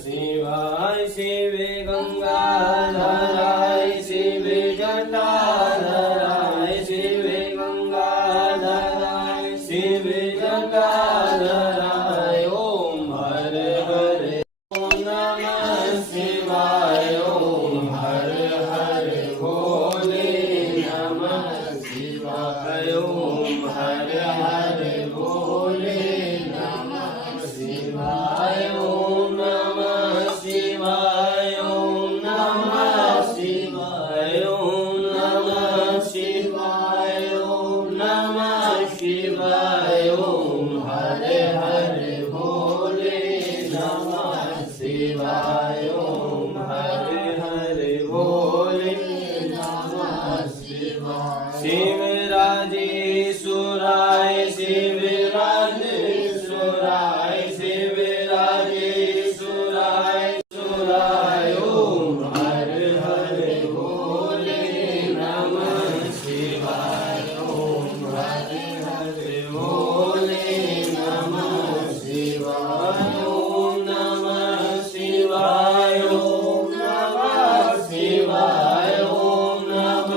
શિવાય શિવે ગંગાધરાય શિવે જટાધરાય શિવે ગંગાધરાય શિવે જટાધરાય ઓમ હર હર ઓમ નમઃ શિવાય ઓમ હર હર ભોલે નમઃ શિવાય ઓમ હર હર ભોલે નમઃ શિવાય ઓમ નમઃ શિવાય ઓમ નમઃ શિવાય ઓમ નમઃ શિવાય ઓમ નમઃ શિવાય ઓમ હર હર ભોલે નમઃ શિવાય ઓમ હર હર ભોલે નમઃ શિવાય શિવરાજેશ્વરાય શિવરાજેશ્વરાય શિવરાજેશ્વરાય સુરાય ઓમ હર હર ભોલે નમઃ શિવાય ઓમ હર હર ભોલે નમઃ શિવાય ઓમ નમઃ શિવાય ઓમ નમઃ શિવાય ઓમ નમઃ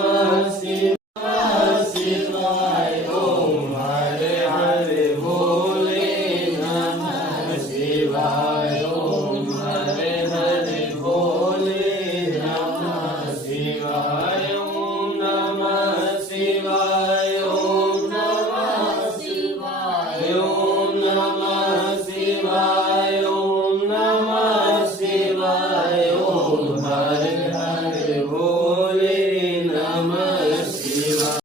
શિવાય ઓમ હર હર ભોલે નમઃ શિવાય ઓમ હર હર ભોલે નમઃ શિવાય ઓમ નમઃ શિવાય ઓમ નમઃ શિવાય ઓમ નમઃ શિવાય ઓમ નમઃ શિવાય ઓમ હર હર ભોલે નમઃ શિવાય